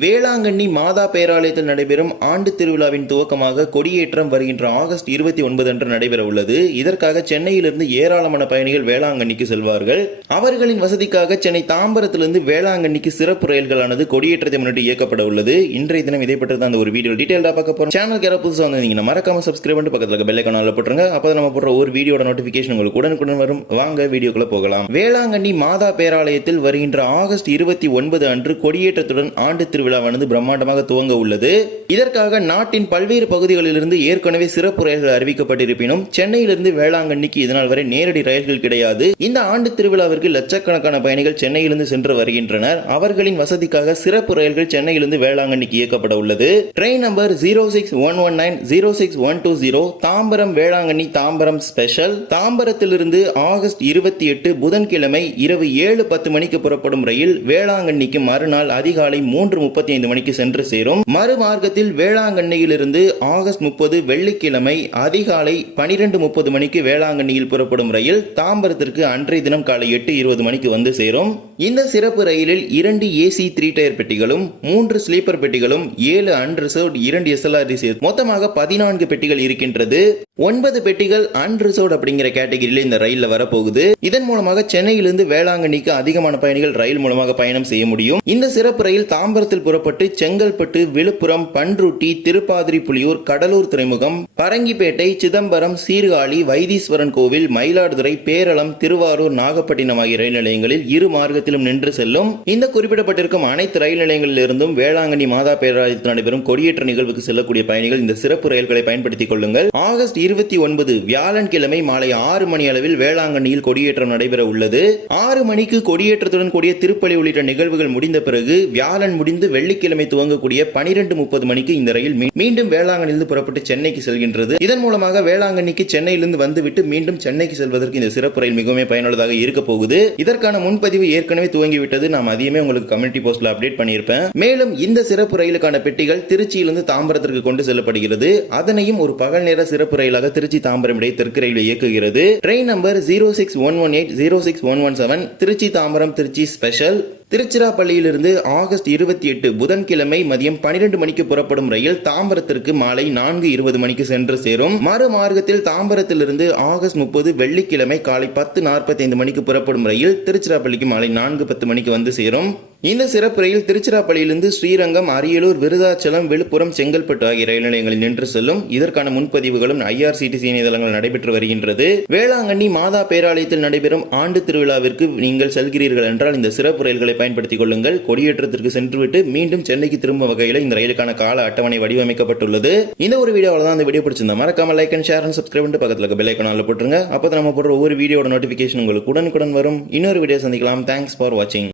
வேளாங்கண்ணி மாதா பேராலயத்தில் நடைபெறும் ஆண்டு திருவிழாவின் துவக்கமாக கொடியேற்றம் வருகின்ற ஆகஸ்ட் இருபத்தி ஒன்பது அன்று நடைபெற உள்ளது. இதற்காக சென்னையிலிருந்து ஏராளமான பயணிகள் வேளாங்கண்ணிக்கு செல்வார்கள். அவர்களின் வசதிக்காக சென்னை தாம்பரத்திலிருந்து வேளாங்கண்ணிக்கு சிறப்பு ரயில்களானது கொடியேற்றத்தை முன்னிட்டு இயக்கப்பட உள்ளது. இன்றைய தினம் இதை பற்றி தான் அந்த ஒரு வீடியோ டீட்டெயிலாக பார்க்க போறோம். சேனலுக்கு யாராவது புதுசாக வந்திருந்தீங்கன்னா மறக்காம சப்ஸ்கிரைப் பண்ணிட்டு பக்கத்தில் பெல்லை பெல் போட்டுருங்க. அப்போ நம்ம போடுற ஒரு வீடியோட நோட்டிஃபிகேஷன் உங்களுக்கு உடனுக்குடன் வரும். வாங்க வீடியோக்குள்ள போகலாம். வேளாங்கண்ணி மாதா பேராலயத்தில் வருகின்ற ஆகஸ்ட் இருபத்தி ஒன்பது அன்று கொடியேற்றத்துடன் ஆண்டு திருவிழாவானது பிரம்மாண்டமாக துவங்க உள்ளது. இதற்காக நாட்டின் பல்வேறு பகுதிகளிலிருந்து ஏற்கனவே சிறப்பு ரயில்கள் அறிவிக்கப்பட்டிருப்பினும் சென்னையிலிருந்து வேளாங்கண்ணிக்கு இதனால் வரை நேரடி ரயில்கள் கிடையாது. இந்த ஆண்டு திருவிழாவிற்கு லட்சக்கணக்கான பயணிகள் சென்னையிலிருந்து சென்று வருகின்றனர். அவர்களின் வசதிக்காக சிறப்பு ரயில்கள் சென்னையிலிருந்து வேளாங்கண்ணிக்கு இயக்கப்பட உள்ளது. Train number zero six one one nine zero six one two zero Tambaram Velankanni Tambaram special. தாம்பரத்திலிருந்து August இருபத்தி எட்டு புதன்கிழமை இரவு ஏழு பத்து மணிக்கு புறப்படும் ரயில் வேளாங்கண்ணிக்கு மறுநாள் அதிகாலை மூன்று முப்பது முப்பத்தி ஐந்து மணிக்கு சென்று சேரும். மறுமார்க்கத்தில் வேளாங்கண்ணியிலிருந்து ஆகஸ்ட் முப்பது வெள்ளிக்கிழமை அதிகாலை பனிரெண்டு முப்பது மணிக்கு வேளாங்கண்ணியில் புறப்படும் ரயில் தாம்பரத்திற்கு அன்றைய தினம் காலை எட்டு இருபது மணிக்கு வந்து சேரும். இந்த சிறப்பு ரயிலில் இரண்டு ஏசி த்ரீ டயர் பெட்டிகளும் மூன்று ஸ்லீப்பர் பெட்டிகளும் ஏழு அன்ரிசர்வ்ட் இரண்டு எஸ்எல்ஆர்டி மொத்தமாக பதினான்கு பெட்டிகள் இருக்கின்றது. ஒன்பது பெட்டிகள் அன்ரிசர்வ்ட் அப்படிங்கிற கேட்டகிரியில் இந்த ரயிலில் வரப்போகுது. இதன் மூலமாக சென்னையிலிருந்து வேளாங்கண்ணிக்கு அதிகமான பயணிகள் ரயில் மூலமாக பயணம் செய்ய முடியும். இந்த சிறப்பு ரயில் தாம்பரத்தில் புறப்பட்டு செங்கல்பட்டு விழுப்புரம் பன்ருட்டி திருப்பாதிரி புலியூர் கடலூர் துறைமுகம் பரங்கிப்பேட்டை சிதம்பரம் சீர்காழி வைத்தீஸ்வரன் கோவில் மயிலாடுதுறை பேரளம் திருவாரூர் நாகப்பட்டினம் ஆகிய ரயில் நிலையங்களில் இரு மார்க்கத்திலும் நின்று செல்லும். இந்த குறிப்பிடப்பட்டிருக்கும் அனைத்து ரயில் நிலையங்களிலிருந்தும் வேளாங்கண்ணி மாதா பேராலயத்தில் நடைபெறும் கொடியேற்ற நிகழ்வுக்கு செல்லக்கூடிய பயணிகள் இந்த சிறப்பு ரயில்களை பயன்படுத்திக் கொள்ளுங்கள். ஆகஸ்ட் இருபத்தி ஒன்பது வியாழன்கிழமை மாலை ஆறு மணி அளவில் வேளாங்கண்ணியில் கொடியேற்றம் நடைபெற உள்ளது. ஆறு மணிக்கு கொடியேற்றத்துடன் கூடிய திருப்பலி உள்ளிட்ட நிகழ்வுகள் முடிந்த பிறகு வியாழன் முடிந்து வெள்ளிக்கிழமை துவங்கக்கூடிய பனிரெண்டு முப்பது மணிக்கு இந்த ரயில் மீண்டும் வேளாங்கண்ணிலிருந்து புறப்பட்டு சென்னைக்கு செல்கின்றது. இதன் மூலமாக வேளாங்கண்ணிக்கு சென்னையிலிருந்து வந்துவிட்டு மீண்டும் சென்னைக்கு செல்வதற்கு இந்த சிறப்பு ரயில் மிகவும் பயனுள்ளதாக இருக்க போகுது. இதற்கான முன்பதிவு ஏற்கனவே துவங்கிவிட்டது. நான் அதிகமே உங்களுக்கு கம்யூனிட்டி போஸ்ட்ல அப்டேட் பண்ணியிருப்பேன். மேலும் இந்த சிறப்பு ரயிலுக்கான பெட்டிகள் திருச்சியிலிருந்து தாம்பரத்திற்கு கொண்டு செல்லப்படுகிறது. அதனையும் ஒரு பகல் நேர சிறப்பு ரயிலாக திருச்சி தாம்பரம் இடையே தெற்கு ரயில்வே இயக்குகிறது. Train number zero six one one eight zero six one one seven Trichy Tambaram Trichy special திருச்சிராப்பள்ளியிலிருந்து August இருபத்தி எட்டு புதன்கிழமை மதியம் பனிரெண்டு மணிக்கு புறப்படும் ரயில் தாம்பரத்திற்கு மாலை நான்கு இருபது மணிக்கு சென்று சேரும். மறு மார்க்கத்தில் தாம்பரத்திலிருந்து ஆகஸ்ட் முப்பது வெள்ளிக்கிழமை காலை பத்து நாற்பத்தி ஐந்து மணிக்கு புறப்படும் ரயில் திருச்சிராப்பள்ளிக்கு மாலை நான்கு பத்து மணிக்கு வந்து சேரும். இந்த சிறப்பு ரயில் திருச்சிராப்பள்ளியிலிருந்து ஸ்ரீரங்கம் அரியலூர் விருதாச்சலம் விழுப்புரம் செங்கல்பட்டு ஆகிய ரயில் நிலையங்களில் நின்று செல்லும். இதற்கான முன்பதிவுகளும் ஐஆர்சிடிசி இணையதளங்கள் நடைபெற்று வருகின்றது. வேளாங்கண்ணி மாதா பேராலயத்தில் நடைபெறும் ஆண்டு திருவிழாவிற்கு நீங்கள் செல்கிறீர்கள் என்றால் இந்த சிறப்பு ரயில்களை பயன்படுத்திக் கொள்ளுங்கள். கொடியேற்றத்திற்கு சென்றுவிட்டு மீண்டும் சென்னைக்கு திரும்ப வகையில் இந்த ரயிலுக்கான கால அட்டவணை வடிவமைக்கப்பட்டுள்ளது. இந்த ஒரு வீடியோவில் தான் இந்த வீடியோ பிடிச்சிருந்தா மறக்காம like and share and subscribe பண்ணிட்டு பக்கத்தில் இருக்க பெல் போட்டுருங்க. அப்போ நம்ம போடுற ஒவ்வொரு வீடியோட நோட்டிஃபிகேஷன் உங்களுக்கு உடனுக்குடன் வரும். இன்னொரு வீடியோ சந்திக்கலாம். தேங்க்ஸ் ஃபார் வாட்சிங்